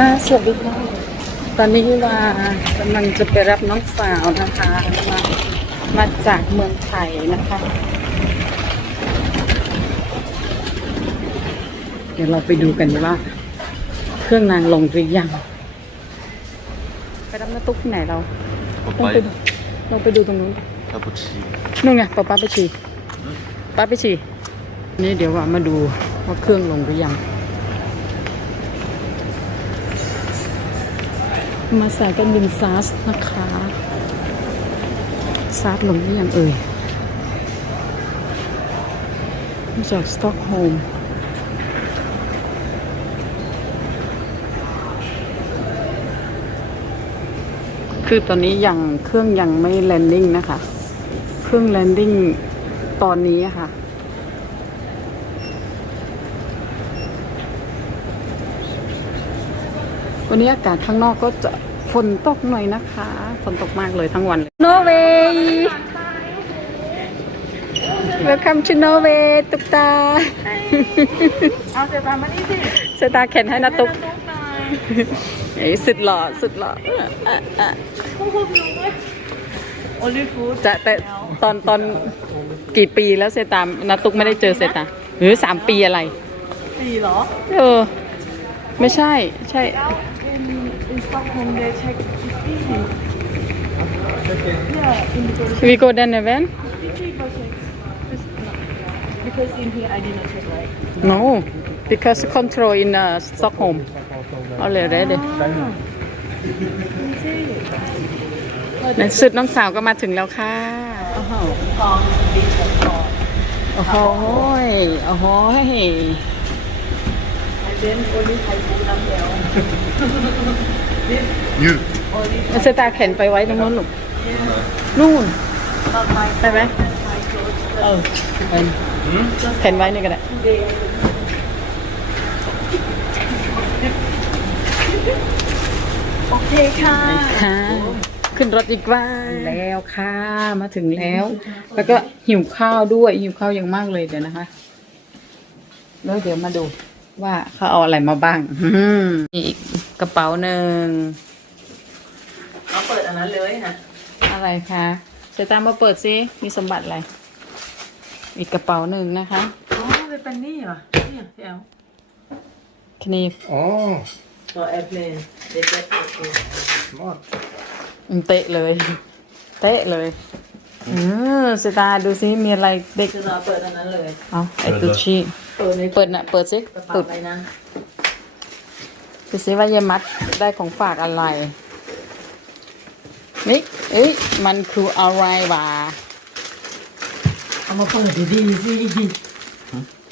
ค่ะ สวัสดีค่ะ ตอนนี้ว่ากำลังจะไปรับน้องสาวนะคะ มามาจากเมืองไทยนะคะ เดี๋ยวเราไปดูกันว่า เครื่องนางลงหรือยัง ไปรับน้าตุ๊กที่ไหนเราต้องไปเราไปดูตรงนู้นป้าปฉี่นู่นไงป้าป้าไปฉี่ป้าไปฉี่นี่เดี๋ยวว่ามาดูว่าเครื่องลงหรือยัง มาสายการบินซาสนะคะซาสลงหรือยังเอ่ยจากสต็อกโฮล์มคือตอนนี้ยังเครื่องยังไม่แลนดิ้งนะคะ เครื่องแลนดิ้งตอนนี้ค่ะ วันนี้อากาศข้างนอกก็จะฝนตกหน่อยนะคะฝนตกมากเลยทั้งวันเลยโนเวย์ Welcome to Norway ตุกตาเอาเสร็จตามมานี่สิสตาร์เข็นให้นะตุกตุ๊กหน่อยเอ้ยสุดหล่อสุดหล่ออะอะคู่คู่พี่นุ้ยโอลิฟูดจะแต่ตอนตอนกี่ปีแล้วเซตามนาตุกไม่ได้เจอเซตาหรือสามปีอะไรสี่เหรอ เออ ไม่ใช่ ใช่แล้ว in Stockholm they check 50 yeah in the we go then Evan? because in here I didn't check right no because control in uh, Stockholm already ในสุดน้องสาวก็มาถึงแล้วค่ะ โอ้โหโอ้โหยโอ้โหยไอเดนโอลิไทยฟูน้ำเดียว You. เอาสตาร์เข็นไปไว้ตรงนู้นลูกนู่นตอนไม้ไปไหมเออไปเข็นไว้นี่ก็ได้โอเคค่ะค่ะ ขึ้นรถอีกว่าแล้วค่ะ มาถึงแล้ว แล้วก็หิวข้าวด้วย หิวข้าวอย่างมากเลยเดี๋ยวนะคะ แล้วเดี๋ยวมาดูว่าเขาเอาอะไรมาบ้างอืมนี่อีก กระเป๋าหนึ่งเอาเปิดอันนั้นเลยนะอะไรคะเชตามมาเปิดซิมีสมบัติอะไร อีกกระเป๋าหนึ่งนะคะ อ๋อเป็นนี่เหรอเนี่ยพี่แอลคนีบ Oh, ตัวแอร์เพลนเด็กเด็ก smart. อืมเตะเลย เตะเลยเออเชตาดูซิมีอะไรเด็กคือเราเปิดอันนั้นเลย เอาไอตุชีเปิดในเปิดนะเปิดซิกระเป๋าตุดอะไรนะดู ซิว่ายายมัดได้ของฝากอะไรนี่เอ้ยมันคืออะไรวะเอามาเปิดดีๆสิ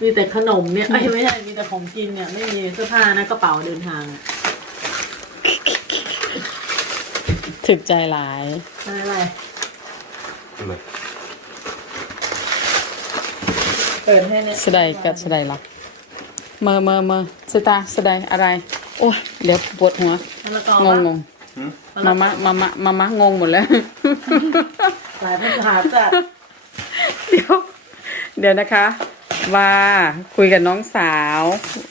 มีแต่ขนมเนี่ยไอ้ยไม่ใช่มีแต่ของกินเนี่ยไม่มีเสื้อผ้านะกระเป๋าเดินทางอะถึกใจหลายอะไรอะไรเปิดให้เนี่ยสดายกับสดายละเมอเมอเมอสตาสดายอะไร โอ้ยเดี๋ยวปวดหัว มะละกองงงง Hmm? มามะมามะมามะงงหมดแล้ว หลายภาษาจัดเดี๋ยว เดี๋ยวนะคะ ว่าคุยกับน้องสาว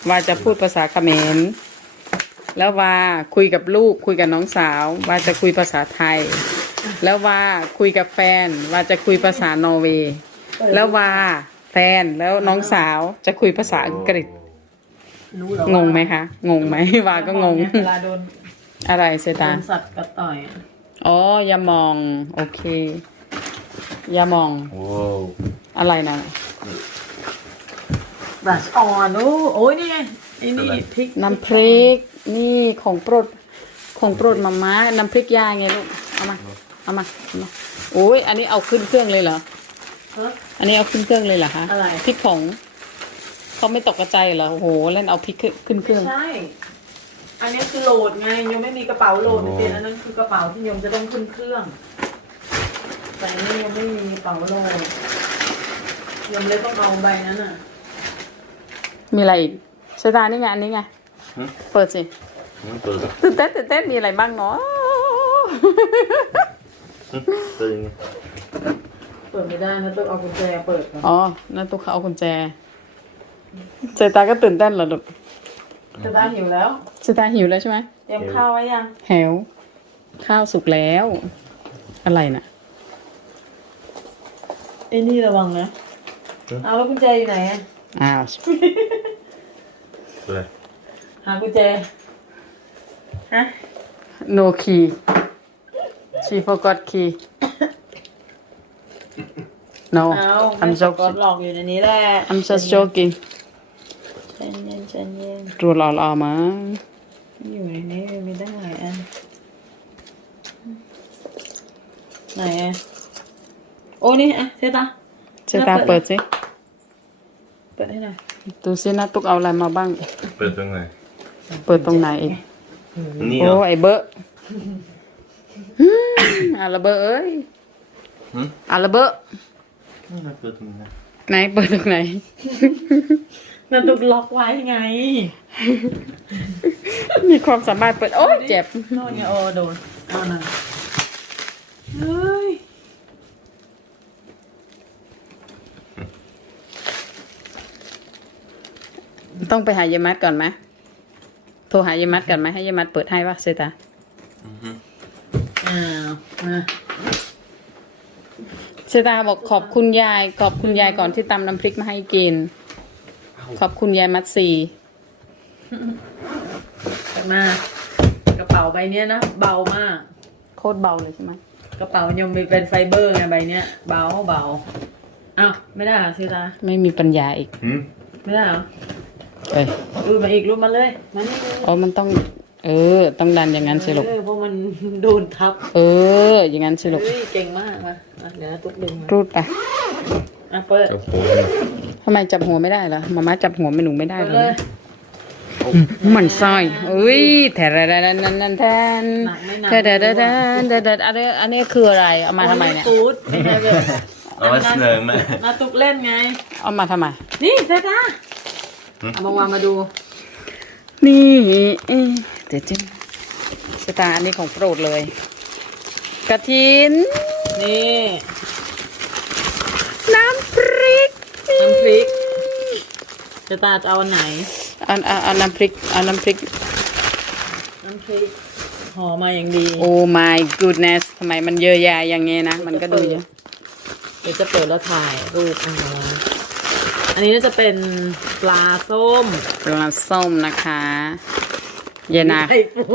ว่าจะพูดภาษาเขมร แล้วว่าคุยกับลูก คุยกับน้องสาว ว่าจะคุยภาษาไทย แล้วว่าคุยกับแฟน ว่าจะคุยภาษานอร์เวย์ แล้วว่าแฟนแล้วน้องสาวจะคุยภาษาอังกฤษ รู้เหรองงไหมคะงงไหมว่าก็งง เวลาโดนอะไรเซโดตานสัตว์กัดต่อยอ๋ออย่ามอง โอเคอย่ามอง Whoa. อะไรนะบลัชออนโอ้โอ้ยนี่ไงไอ้นี่พริกน้ำพริกนี่ของโปรดของโปรดมาม่าน้ำพริกยาไงลูกเอามาเอามาเอามาโอ้ยอันนี้เอาขึ้นเครื่องเลยเหรอเฮ้ยอันนี้เอาขึ้นเครื่องเลยเหรอคะอะไร พริกผง เขาไม่ตกกระใจเหรอโอ้โหเล่นเอาพริกขึ้นเครื่องใช่ อันนี้คือโหลดไงยังไม่มีกระเป๋าโหลดเต็นอันนั้นคือกระเป๋าที่ยมจะต้องขึ้นเครื่อง แต่อันนี่ยังไม่มีกระเป๋าโหลดยมเลยต้องเอาใบนั้นอะ มีอะไรอีกเซตานี่ไงอันนี้ไงหืมเปิดสิ Hmm, Dur. ตื่นเต้นตื่นเต้นมีอะไรบ้างเนาะ Hmm, dur ingen. เปิดไม่ได้นะต้องเอากุญแจเปิดก่อนอ๋อนั่นตุ๊กเขาเอากุญแจ เจตาก็ตื่นเต้นเหรอลูกเซตาหิวแล้วสตาร์หิวแล้วใช่ไหมเตรียมข้าวไว้ยังแหวข้าวสุกแล้ว อะไรน่ะไอ้นี่ระวังนะเอาแล้วกุญแจอยู่ไหนอะอ้าวอะไรหากุญแจฮะ no key she forgot key no เอา I'm ไม่กด joking หลอกอยู่ในนี้แหละ I'm just joking ใจเย็นใจเย็นตัวหล่อๆมั้งอยู่ในนี้มีตั้งหลายอัน ไหนอะโอ้นี่อะเซตาเชตาเปิดสิ เปิดให้หน่อยดูสินะตุกเอาอะไรมาบ้าง เปิดตรงไหน เปิดตรงไหนอีกนี่เหรโอ้อไอเบอร์อาระเบอร์เอ้ยหืมอาระเบอร์นี่เราเปิดตรงไหนไหนเปิดตรงไหน นั่นถูกล็อกไว้ไงมีความสามารถเปิด โอ้ยเจ็บโน่นไงโอ้โดนเอาหน่อยเฮ้ยต้องไปหายายมัดก่อนไหมโทรหายายมัดก่อนไหมให้ยายมัดเปิดให้ป่ะเซตาอือฮึอ้าวมาเซตาบอกขอบคุณยาย ขอบคุณยายก่อนที่ตำน้ำพริกมาให้กิน ขอบคุณยายมัดซีมากระเป๋าใบเนี้ยนะเบามาก โคตรเบาเลยใช่ไหมกระเป๋ายังมีเป็นไฟเบอร์ไงใบเนี้ยเบาเบาอ้าวไม่ได้เหรอซิตาไม่มีปัญญาอีกหืมไม่ได้เหรอเอ้ยรูดมาอีกรูดมาเลยมานี่เลยโอ้มันต้อง เออ ต้องดันอย่างนั้นสิลูกเออเพราะมันโดนทับ เออ อย่างนั้นสิลูกเฮ้ยเก่งมากมาอะเดี๋ยวนะตุ๊กดึงมารูดไปอะเปิดโอ้โห ทำไมจับหัวไม่ได้เหรอมาม่าจับหัวไม่หนูไม่ได้เปิดเลเลยยมันซอยอุ้ยแทนแทนแทนแทนหนักไม่หนักแทนแทนแทนแทนแทนอันนี้อันนี้คืออะไร เอามาทำไมเนี่ยฟูดไม่ใช่เลยเอาไว้เสนอมามาตุกเล่นไง เอามาทำไม นี่เซตาเอามาวางมาดู นี่เอ๊ะเดี๋ยวจิ้มสตาร์อันนี้ของโปรดเลย กระถิน นี่ น้ำพริก น้ำพริกเซตาจะเอาอันไหนเอาเอาเอาน้ำพริกเอาน้ำพริก น้ำพริกห่อมาอย่างดีโอ้ my goodness ทำไมมันเยอะแยะอย่างเงี้ยนะ มันก็ดูเยอะเดี๋ยวจะเปิดแล้วถ่ายรูปอ่าอันนี้น่าจะเป็นปลาส้ม ปลาส้มนะคะเยนาไข่ปู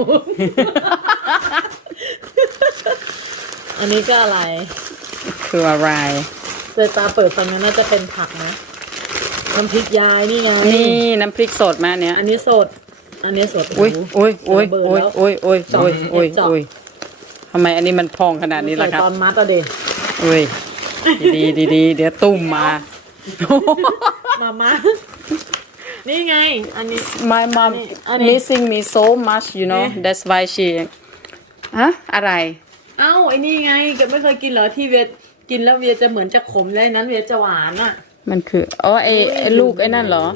อันนี้ก็อะไร คืออะไร เซตาเปิดฟังนั้นน่าจะเป็นผักนะน้ำพริกยายนี่ไงนี่น้ำพริกสดมาเนี้ยอันนี้สด อันนี้สดอุ้ยโโหอุ้ยอุ้ยระเบิดอุ้ยแล้วอุ้ยอุ้ยเจาะอุ้ยอุ้ยเจาะอุ้ยทำไมอันนี้มันพองขนาดนี้ล่ะครับใส่ตอนมัดอะเด็กอุ้ยดีดีดีๆเดี๋ยวตุ่มมามามานี่ไงอันนี้ My mom อันนี้ missing me so much you know that's why she ฮะอะไรเอ้าไอ้นี่ไงก็ไม่เคยกินเหรอที่เวีย กินแล้วเวียจะเหมือนจะขมเลยนั้นเวียจะหวานอะ มันคืออ๋อไอไอลูกไอ้นั่นเหรอ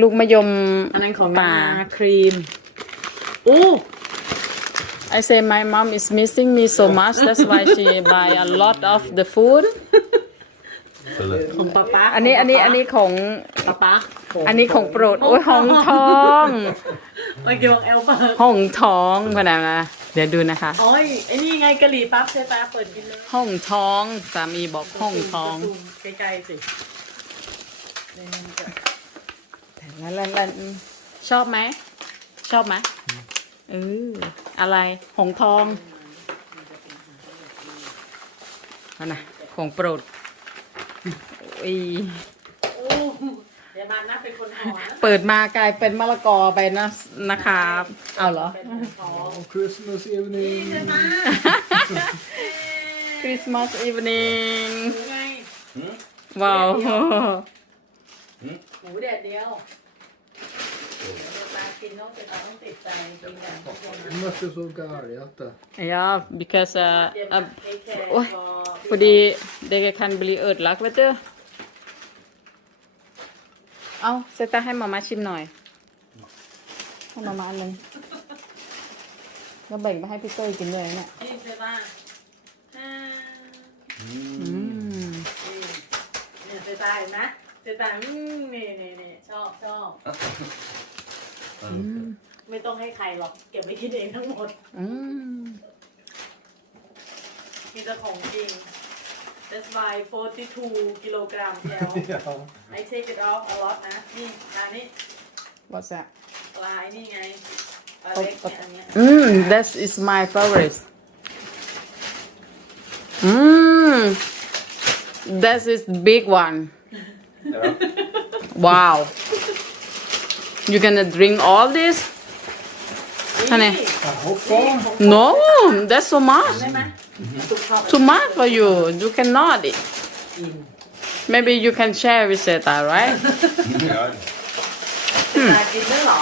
ลูกมะยมอันนั้นของป่านาครีมอู้ I say my mom is missing me so much that's why she buy a lot of the food เปิดเลยของป๊าป๊าอันนี้อันนี้อันนี้ของป๊าป๊าอันนี้ของโปรด โอ้ยหองทองไม่เกี่ยวกับเอลเปอร์ห้องทองพะนะนะ เดี๋ยวดูนะคะ โอ้ยไอ้นี่ไงกะหรี่ปั๊บใช่ปะเปิดกินเลยห้องทองสามีบอกห้องทองซูมใกล้ๆสิเดี๋ยวมันจะแล้วแล้วแล้วชอบไหมชอบไหมเอออะไรหงทองเอานะของโปรดโอ้ยโอ้ เดี๋ยวมันนะเป็นคนห่อนะเปิดมากลายเป็นมะละกอไปนะนะครับ เอาเหรอ เป็นคนห่อ Christmas evening. คริสต์มาสอีฟนิ่งหมูไงหืมว้าวหมูแดดเดียวเดี๋ยวตากินน้องจะต้องติดใจกินกันทุกคนนะ Du måste såga älgata. ja because uh, เตรียม uh, เทคแคร์โอ้ยพอ fordi det kan bli ødelagt vet du เอาเซต้าให้มาม่าชิมหน่อยให้มาม่าอันหนึ่งแล้วแบ่งไปให้พี่เต้ยกินด้วยนะเนี่ยนี่ใช่ป่ะอ่าอืมนี่เนี่ยเซตาเห็นไหมเซตาอืมนี่นี่นี่ชอบชอบไม่ต้องให้ใครหรอกเก็บไว้กินเองทั้งหมด อืมมีแต่ของจริง That's why 42 กิโลกรัมแล้ว Ja. I take it off a lot นะ นี่อันนี้ what's that ปลายนี่ไง ปลาเล็กเนี่ยอันเนี้ย Mm, that is my favorite. Mm, that is big one. Ja. Wow. You gonna drink all this? นี่ Honey. How far? No, that's so much. ได้ไหมสุกชอบ Too much for you. You cannot. eat. กิน Maybe you can share with Seta, right? Ja. ตากินด้วยเหรอ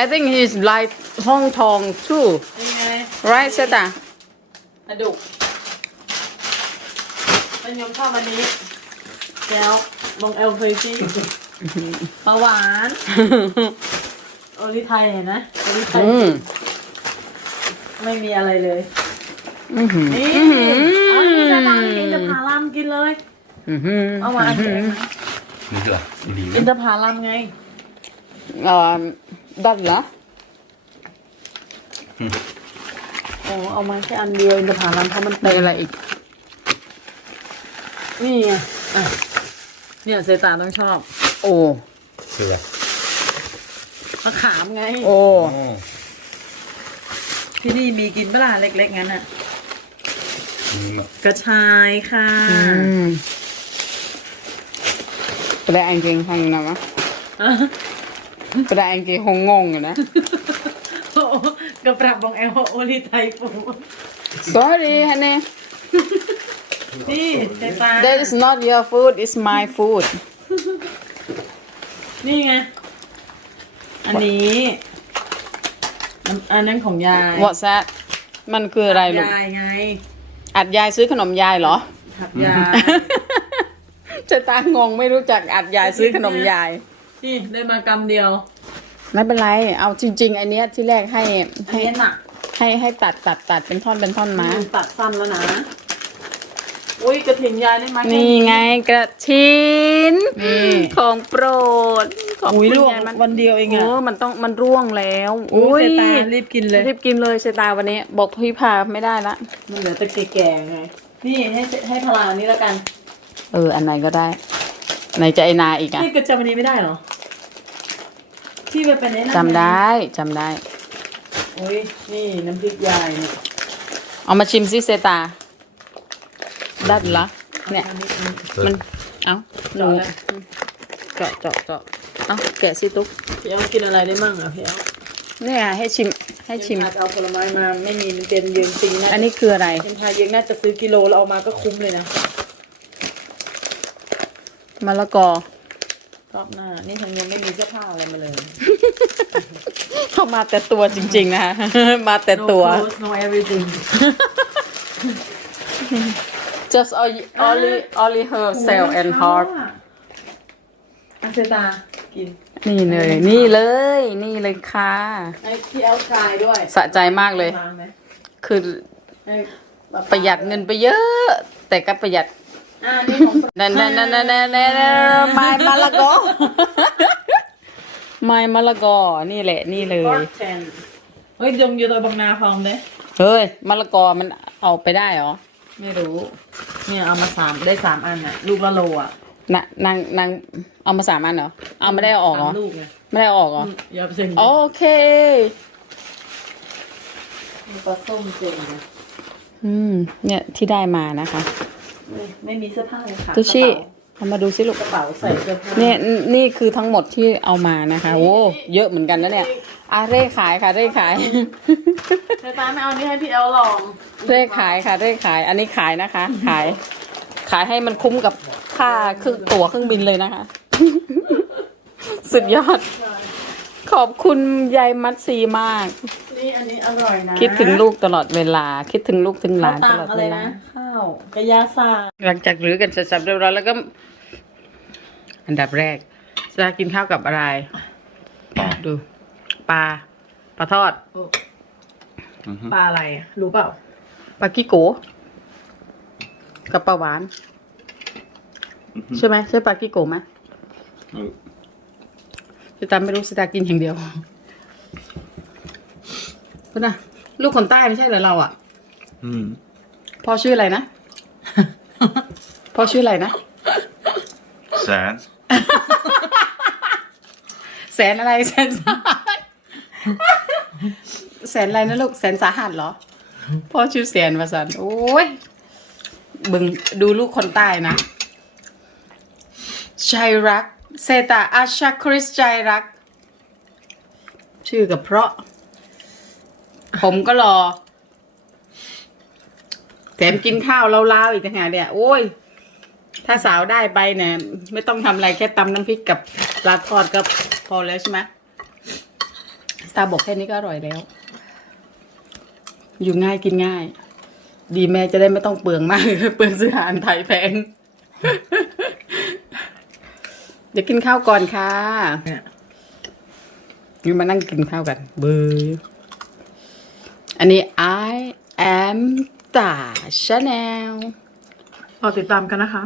I think he's like Hong Kong too, นี่ไง right, Seta? ปลาดุกมันยมชอบอันนี้ แล้วบองเอลเคยชิปลาหวานโอลิไทยเห็นนะโอลิไทย mm. ไม่มีอะไรเลย Mm-hmm. นี่เอานี่จะมาอินทผลัมกินเลยเอามาอันเดียวนะ Nu så. I อิน livet. ทผลัมไง Um, dadla. โอ้เอามาแค่อันเดียวอินทผลัมเพราะมันเต็มอะไรอีก นี่ไงอะเนี่ยเซตาต้องชอบโอ้ Så ja. มะขามไง โอ้ ที่นี่มีกินเปล่าเล็กๆงั้นอะ กระชายค่ะอืมไปได้อังเกงทางนะวะไปได้อังเกงหงงงอยู่นะโอ้โหกระปรับบองแอลโอลิไทยปู sorry honey นี่เซตา that is not your food it's my food นี่ไง อันนี้ อันอันนั้นของยาย what's that มันคืออะไรลูกยายไง อัดยายซื้อขนมยายเหรอถักยายจะตางงไม่รู้จักอัดยายซื้อขนมยาย นี่ได้มากำเดียวไม่เป็นไร เอาจริง ๆ อันเนี้ยที่แรกให้อันให้นี้หนักให้ให้ตัดตัดตัดเป็นท่อนเป็นท่อนมาอืตัดสั้นแล้วนะ อุ้ยกระถิ่นยายได้มาแค่นี่ไงกระชินนี่ของโปรดขอบอุ้ยคุณลวกยายมันวันเดียวเองอะโอ้มันต้องมันร่วงแล้วอุ้ยเซตารีบกินเลยรีบกินเลยเชตาวันนี้ บอกพี่พาไม่ได้ละมันเหลือแต่แก่ๆไงนี่ให้ให้พลาอันนี้แล้วกัน เออ อันไหนก็ได้ไหนจะไอนาอีกอะนี่กระจำอันนี้ไม่ได้เหรอที่มันเป็นไอ้นั่นจำได้จำได้อุ้ยนี่น้ำพริกยายเนี่ยเอามาชิมซิเซตา ได้เหรอเนี่ยอันนี้อันนี้มันเอาหนูเจาะเลยเจาะเจาะเจาะเอาแกะสิตุ๊กพี่เอากินอะไรได้มั่งอะพี่เอาเนี่ยให้ชิมให้ชิมอาจเอาผลไม้มาไม่มีมันเป็นเยืองจริงนะอันนี้คืออะไรเป็นพายเยืองน่าจะซื้อกิโลแล้วเอามาก็คุ้มเลยนะมะละกอรอบหน้า นี่ทางยังไม่มีเสื้อผ้าอะไรมาเลยเข้ามาแต่ตัวจริง ๆ นะคะมาแต่ตัว no clothes no everything just only only only herself and heart อาเซตา กิน นี่เลย นี่เลย นี่เลยค่ะ ไอ้พี่เอลชายด้วยสะใจมากเลยมาไหมคือไอ้ประหยัดเงินไปเยอะ แต่ก็ประหยัดอ่านี่ของนั่นนั่นนั่นนั่นนั่นนั่นไม้มะละกอไม้มะละกอนี่แหละ นี่เลกอยแทนเฮ้ยยงอยู่ตัวบางนาพร้อมเด้เฮ้ยมะละกอมันเอาไปได้เหรอ ไม่รู้ เนี่ยเอามาสามได้สามอันน่ะลูกละโลอะนางนางนางเอามาสามอันเหรอ เอาไม่ได้เอาออกเหรอ สามลูกไงไม่ได้เอาออกเหรอ อย่าไปเซ็นโอเค มีปลาส้มเจ๋งนะอืม เนี่ยที่ได้มานะคะ ไม่ไม่มีเสื้อผ้าเลยค่ะตุชิกระเป๋าเอามาดูสิลูก กระเป๋าใส่เสื้อผ้าเนี่ยนี่คือทั้งหมดที่เอามานะคะ โอ้ เยอะเหมือนกันนะเนี่ย อะเร่ขายค่ะเร่ขายในตาไม่เอานี่ให้พี่เอลลองเร่ขายค่ะเร่ขาย อันนี้ขายนะคะ ขาย ขายให้มันคุ้มกับค่าเครื่องตั๋วเครื่องบินเลยนะคะ สุดยอด ขอบคุณยายมัดซีมาก นี่อันนี้อร่อยนะคิดถึงลูกตลอดเวลา คิดถึงลูกถึงหข้าลาวนตตังลอดอะเวไรลา นะข้าวกระยาศาสตร์หลังจากรื้อกันเสร็จสับเรียบร้อยแล้วก็ อันดับแรกจะกินข้าวกับอะไร ดู ปลาปลาทอด Mhm. ปลาอะไรอะรู้เปล่า ปลากิโกกับปลาหวาน ใช่ไหมใช่ปลากิโกไหม Mm. สิตาไม่รู้สิตากินอย่างเดียวคุณน่ะลูกคนใต้ไม่ใช่เหรอเราอะอืมพ่อชื่ออะไรนะ พ่อชื่ออะไรนะ แสนแสนอะไรแสนสาหัส แสนอะไรนะลูกแสนสาหัสเหรอ พ่อชื่อแสนวสันโอ้ยบึงดูลูกคนใต้นะใจรักเซตาอาชาคริสใจรัก ชื่อกับเพราะ ผมก็รอแถมกินข้าวเล่าๆอีกต่างหากเนี่ย โอ้ย ถ้าสาวได้ไปเนี่ย ไม่ต้องทำอะไรแค่ตำน้ำพริกกับปลาทอดก็พอแล้วใช่ไหม ตาบอกแค่นี้ก็อร่อยแล้ว อยู่ง่ายกินง่าย ดีแม่จะได้ไม่ต้องเปลืองมาก เปลืองซื้ออาหารไทยแพง เดี๋ยวกินข้าวก่อนค่ะเนี่ยนี่มานั่งกินข้าวกัน เบยอันนี้ I am ตา Chanel รอติดตามกันนะคะ